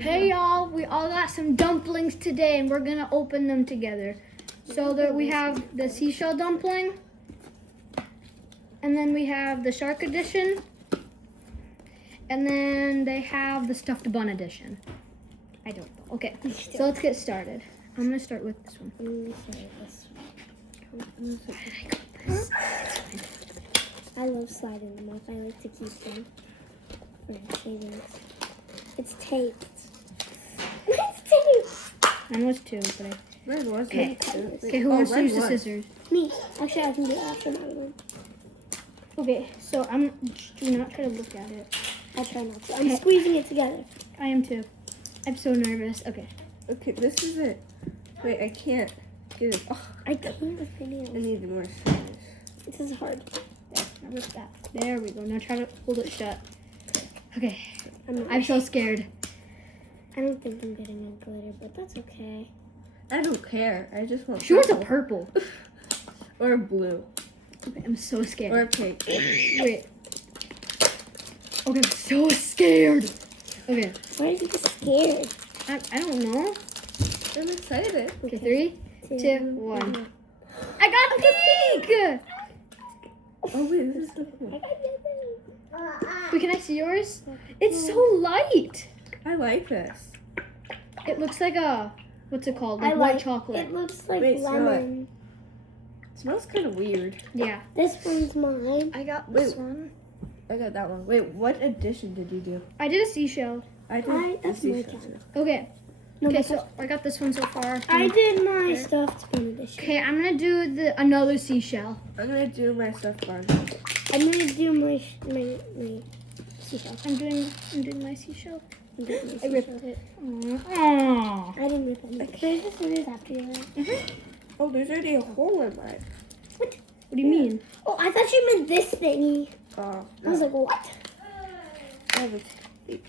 Hey y'all, we all got some dumplings today and we're gonna open them together. So there we have the seashell dumpling, and then we have the shark edition, and then they have the stuffed bun edition. I don't know. Okay, so let's get started. I'm gonna start with this one. I love sliding them off. I like to keep them for savings. It's taped. It's taped. Mine was two, but I... Mine was Okay, it. okay, who wants to mine use the was. scissors? Me. Actually, I can do it after my one. Okay, so do not try to look at it. I'll try not to. I'm squeezing it together. I am too. I'm so nervous. Okay. Okay, this is it. Wait, I can't get it. Oh, I can't with my I nails. need more scissors. This is hard. There, now rip that. There we go. Now try to hold it shut. Okay. I'm I'm so scared. I don't think I'm getting a glitter, but that's okay. I don't care. I just want She wants a purple. purple. Or a blue. Okay, I'm so scared. Or a pink. Wait. Okay, I'm so scared. Okay. Why are you scared? I don't know. I'm excited. Okay, 3, 2, 1. I got pink! Oh wait, this is the cool. Wait, can I see yours? It's so light. I like this. It looks like a, what's it called? Like white chocolate. It looks like Wait, smell lemon. It smells kind of weird. Yeah. This one's mine. I got this one. I got that one. Wait, what edition did you do? I did a seashell. I did that's the my seashell. turn. Okay. No, Okay, but so I got this one so far. I did my stuffed bun edition. Okay, I'm gonna do another seashell. I'm gonna do my stuffed bun. I'm gonna do my seashell. I'm doing my seashell. I'm doing my I seashell. ripped it. Aww. I didn't rip it. Can I just do this after you? Oh, there's already a hole in mine. What do you mean? Oh, I thought you meant this thingy. Oh, I was like, what? I have a-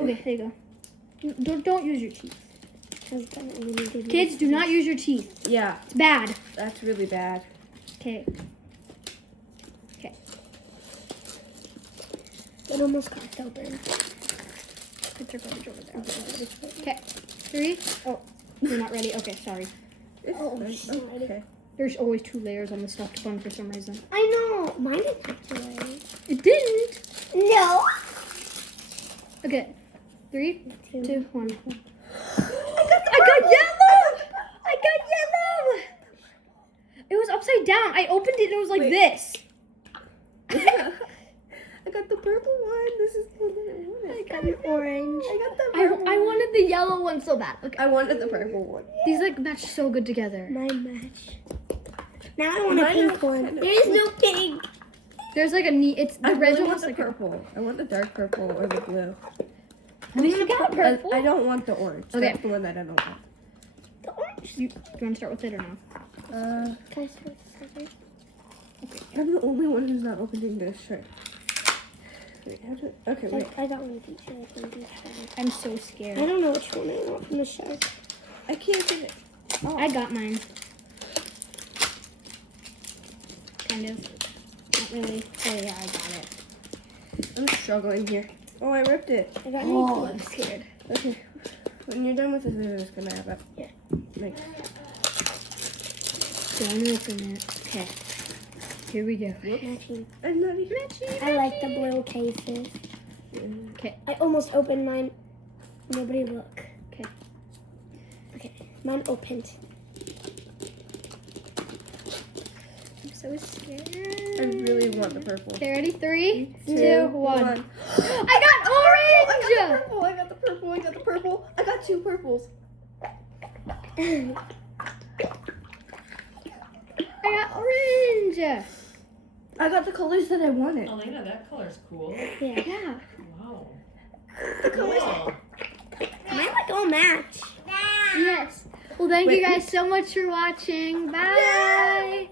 Okay, there you go. Don't use your teeth. I was gonna really do this. Kids, do not use your teeth. Yeah, It's bad. that's really bad. Okay. Okay. It almost cracked open. Put your garbage over there. Okay. 3. Oh, you're not ready. Okay, sorry. It's Oh, nice. she's not ready. Okay. There's always 2 layers on the stuffed bun for some reason. I know. Mine didn't have to worry. It didn't. No. Okay. 3, 2. 2, 1. I got yellow! I got yellow! It was upside down. I opened it and it was like Wait. this. I got the purple one. This is the one that I wanted. I got an orange. I got the I purple wanted the yellow one so bad. Okay. I wanted the purple one. These like match so good together. Mine match. Now I want a Mine pink is one. kind of There is no pink. There's like a neat. It's the I red's really want almost the like purple. I want the dark purple or the blue. At least you got purple. I don't want the orange. Okay. That's the one that I don't want. The orange. You want to start with it or no? Uh, Can I start with the scissors? I'm the only one who's not opening this shirt. Wait, how do? Okay, wait. I got one of each. I can do that. I'm so I scared. don't know which one I want from the shark. I can't get it. Oh. I got mine. Kind of. Not really. Oh yeah, I got it. I'm struggling here. Oh, I ripped it. I got Oh, an I'm scared. Okay. When you're done with this, we're just gonna have it. Yeah. Thanks. Don't open it. Okay. Here we go. matching. I'm not even. I like the blue cases. Okay. I almost opened mine. Nobody look. Okay. Okay. Mine opened. I'm so scared. I really want the purple. Okay, ready? 3, 2, 1. one. I got orange! Purple. I got the purple. I got the purple. I got 2 purples. I got orange! I got the colors that I wanted. Elena, that color's cool. Yeah. Yeah. Wow. The colors. Cool. Mine like all match. Yes. Well, thank you Wait. guys so much for watching. Bye!